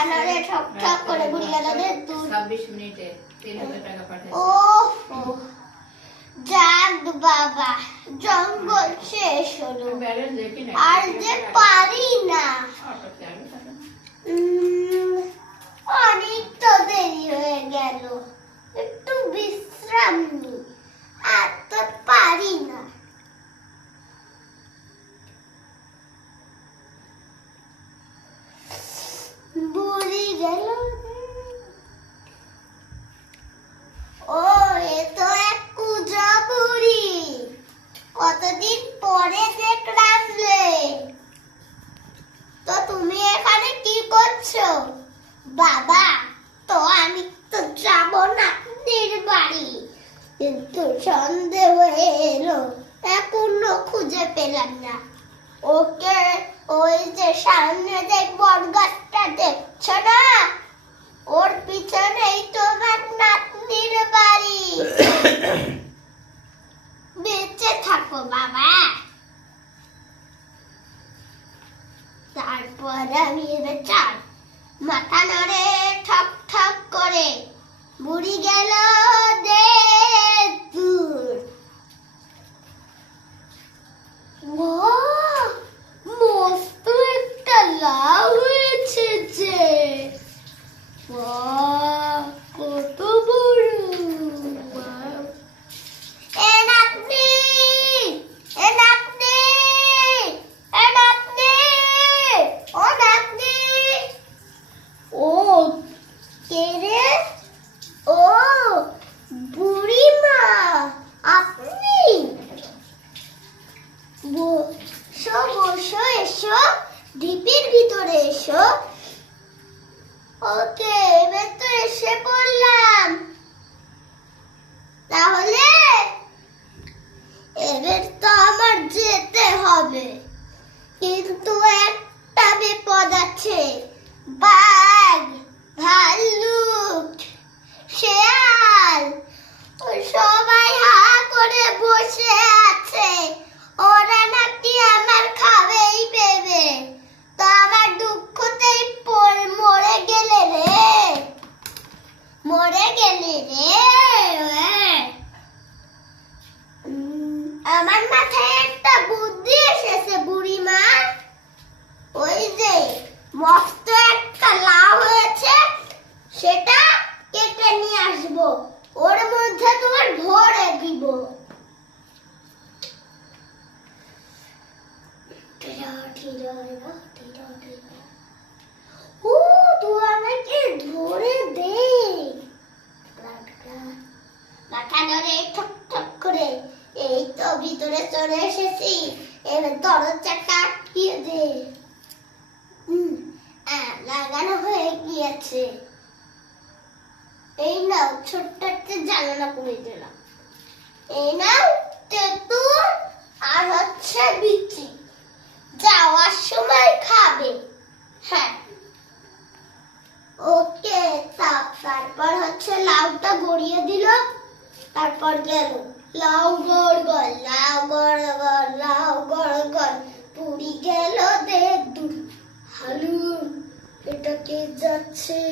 মাথা নড়ে ঠক ঠক করে বুড়ি গেল দে 26 মিনিটে 3000 টাকা পাঠাইছে। ওহ যাক বাবা, জঙ্গল শেষ হলো। ব্যালেন্স দেখি না। আর যে পারি না, অনেক তো দেরি হয়ে গেল, একটু বিশ্রাম নি, আর তো পারি না। বুড়ি গেল। ও এ তো এক কুজো বুড়ি, কতদিন পরে দেখলাম রে। তো তুমি এখানে কি করছো? বাবা, তো আমি তো যাব নাতনির বাড়ি, কিন্তু সন্দেহ হয়ে এলো, এখনো খুঁজে পেলাম না ওকে। ওই যে সামনে যে বটগাছটা দেখছো না, ওর পিছনেই তোমার নাতনির বাড়ি। বেঁচে থাকো বাবা। তারপর আমি এবার চাই, মাথা নড়ে ঠক ঠক করে বুড়ি গেল দে দূর। ওয়াও, মস্ত একটা লাউ হয়েছে যে। ওয়াও, কত বড়। ওয়াও। এ নাতনি, এ নাতনি, এ নাতনি, ও নাতনি। ও কে রে? ও বুড়িমা, আপনি? বসো বসো, এসো, ডিপির ভিতরে এসো। ওকে, এবার তো এসে পড়লাম। তাহলে এবার তো আমার যেতে হবে, কিন্তু একটা বিপদ আছে। বাঘ, ভাল্লুক, শেয়াল সবাই হা করে বসে আছে, ওরা নাকি আমার খাবেই পেবে। তো আমার দুঃখতেই মরে গেলে রে, মরে গেলে রে। আমার মাথায় একটা বুদ্ধি এসেছে বুড়িমা। ওই যে মস্ত একটা লাউ হয়েছে, সেটা কেটে নিয়ে আসবো, ওর মধ্যে তোমার ভরে দিব। ও তুই আমাকে ধরে দে। মাথা ধরে ঠক ঠক করে এই তো ভিতরে চলে এসেছি, এবার দরজাটা আটকিয়ে দে। লাগানো হয়ে গিয়েছে। এই নাও, ছোট্ট একটা জানালা করে দিলাম। এই নাও তেঁতুল আর হচ্ছে বিচি, যাওয়ার সময় খাবে। হ্যাঁ ওকে। তারপর হচ্ছে লাউটা গড়িয়ে দিল, তারপর গেল লাউ গড় গড়, লাউ গড় গড়, লাউ গড় গড়, পুরি গেল দে দূর। হালুম, এটা কে যাচ্ছে?